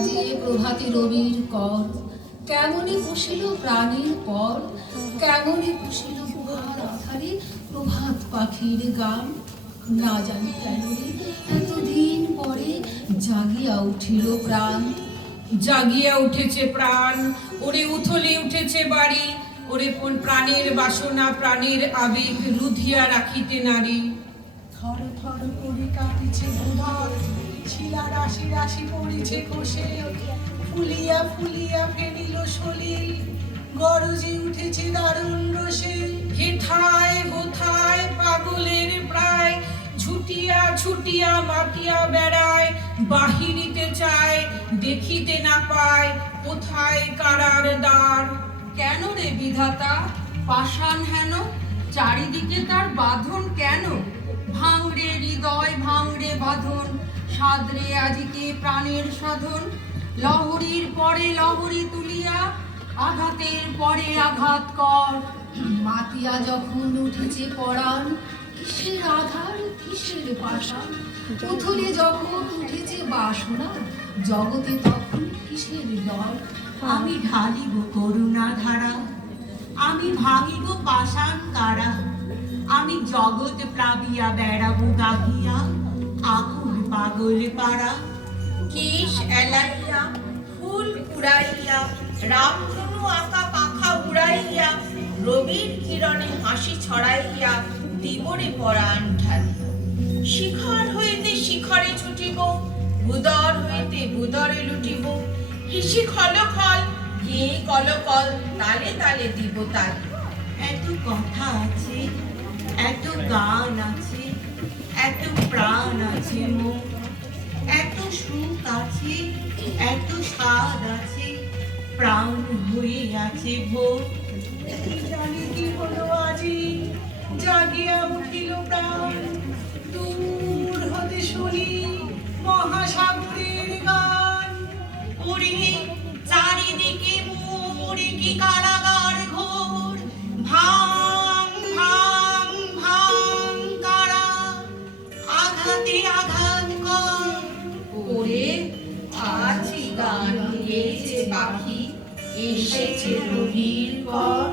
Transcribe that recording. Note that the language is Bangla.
বাজিয়ে প্রভাতে রবির কর, কেমনে বসিল প্রাণের পর, কেমনে বসিল গুহার আধারে প্রভাত পাখির গান। না জানি কেন রে এতদিন পরে জাগিয়া উঠিল প্রাণ। জাগিয়া উঠেছে প্রাণ, ওরে উথলে উঠেছে বাড়ি, ওরে প্রাণের বাসনা প্রাণের আবেগ রুধিয়া রাখিতে নারী। থর থর করে কাঁপিছে ভূধর, শিলা রাশি রাশি পড়িছে খসে, ফুলিয়া ফুলিয়া ফেনিল সলিল, গরজে উঠেছে দারুণ রসে। হেথায় হোথায় পাগলের প্রায়, ছুটিয়া ছুটিয়া মাতিয়া বেড়ায়, বাহিরিতে চায় দেখিতে না পায়, কোথায় কারার দ্বার। কেন রে বিধাতা পাষাণ হেন, চারিদিকে তার বাঁধন কেন? ভাঙড়ে হৃদয় ভাঙড়ে বাঁধন, সাদরে আজিকে প্রাণের সাধন। লহরীর পরে লহরী তুলিয়া, আঘাতের পরে আঘাত কর। মাতিয়া যখন উঠেছে পরাণ, কিসের আধার কিসের পাষাণ। উথলে যখন উঠেছে বাসনা, জগতে তখন কিসের ডর। আমি ঢালিব করুণা ধারা, আমি ভাঙিব পাষাণ কারা, আমি জগৎ প্লাবিয়া বেড়াবো গাহিয়া, আকুল পাগল পাড়া। কেশ এলাইয়া ফুল কুড়াইয়া, রামধনু আঁকা পাখা উড়াইয়া, রবির কিরণে হাসি ছড়াইয়া, দিবরে পরাণ ঢালি। শিখর হইতে শিখরে ছুটিব, ভূদর হইতে ভূদরে লুটিব, হিসি খল খল কে কলকল, তালে তালে দিব তালি। এত কথা আছে, এত গান আছে, এত প্রাণ আছে মোর, এত সুখ আছে, এত স্বাদ আছে, প্রাণ হয়ে আছে ভোর। জানি কি হলো আজি, জাগিয়া উঠিল প্রাণ, দূর হতে শুনি মহাসাগরের গান। ওরে চারিদিকে মোরে কি কারাগার ঘোর, ভাঙ ভাঙ ভাঙ কারা, আঘাতে আঘাত কর। ওরে আজি গান গেয়েছে পাখি, এসেছে রবির পর।